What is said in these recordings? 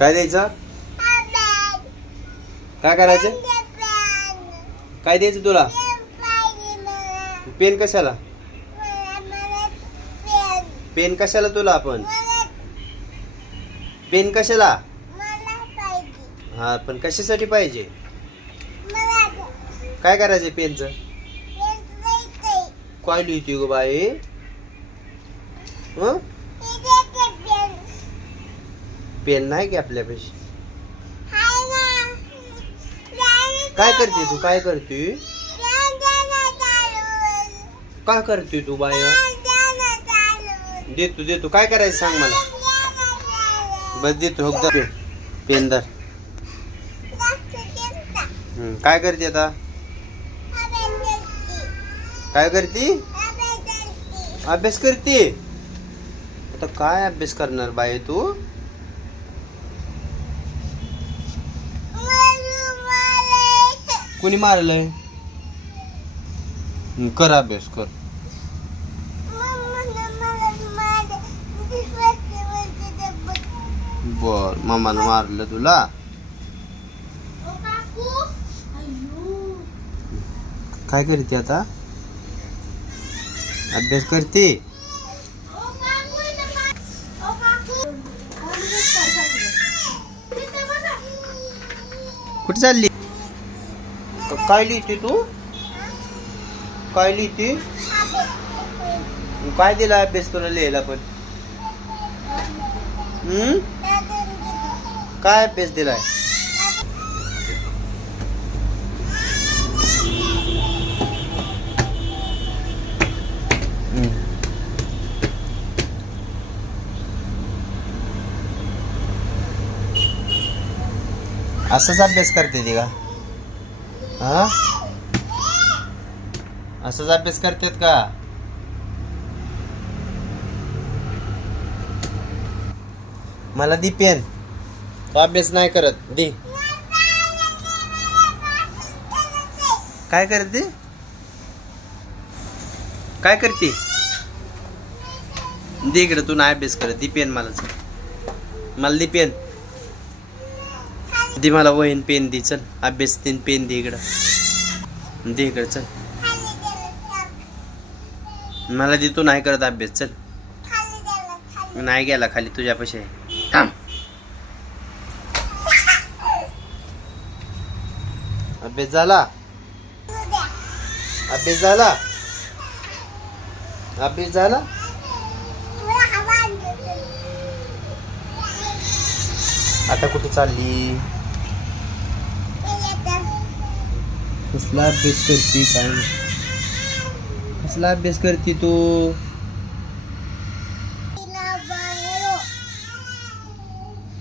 काय द्यायचं? काय करायचं? काय द्यायचं तुला? पेन कशाला? पेन कशाला तुला आपण? पेन कशाला? हा पण कशासाठी पाहिजे? काय करायचं पेनचं? काय लिहिते ग बाई. हं? पेन नाही की आपल्यापाशी? काय करते तू? काय करते? काय करते तू बाय? देतो देतो. काय करायचं सांग मला? बस देतो हो पेन पेन धर. हं, काय करते आता? काय करते? अभ्यास करते. आता काय अभ्यास करणार बाई तू? कोणी मारलंय? कर अभ्यास कर. बर मामानं मारलं तुला? काय करते आता? अभ्यास करते? कुठे चालली? काय लिहिते तू? काय लिहिते? काय दिला अभ्यास तुला लिहायला पण? हम्म? काय अभ्यास दिलाय? असंच अभ्यास करते ती का? हा? असंच अभ्यास करतात का? मला दी पेन. तो अभ्यास नाही करत. दी. काय करते? काय करते? दे इकडे तू नाही अभ्यास करत. दी पेन मला. मला दी पेन. दे मला वहीन पेन दे चल. अभ्यास तीन पेन दे इकडं. दे इकडं चल. मला दे तू नाही करत अभ्यास चल. नाही गेला खाली तुझ्यापाशी आहे थांब. अभ्यास झाला? अभ्यास झाला? अभ्यास झाला? आता कुठे चालली? कसला अभ्यास करते काय नाही. कसला अभ्यास करते तू?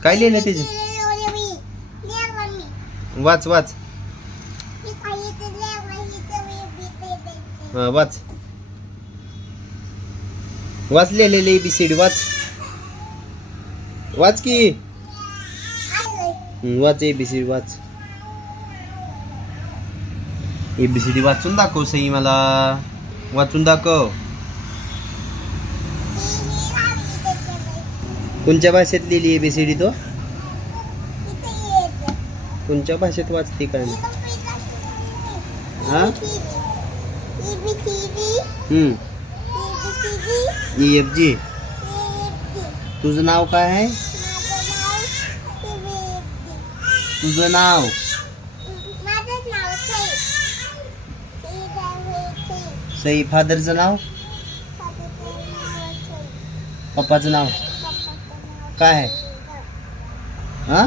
काय लिहिलं त्याचे? वाच वाच. हा वाच. वाच लिहिलेले एबीसीडी वाच. वाच की. वाच एबीसीडी वाच. एबीसीडी वाचून दाखव सई मला. वाचून दाखव. कोणत्या भाषेत लिहिली एबीसीडी तो? कोणत्या भाषेत वाचते काय नाही हा? ई एफ जी तुझं नाव काय आहे? तुझं नाव? सई फादरचं नाव? पप्पाचं नाव? काय आहे? हा?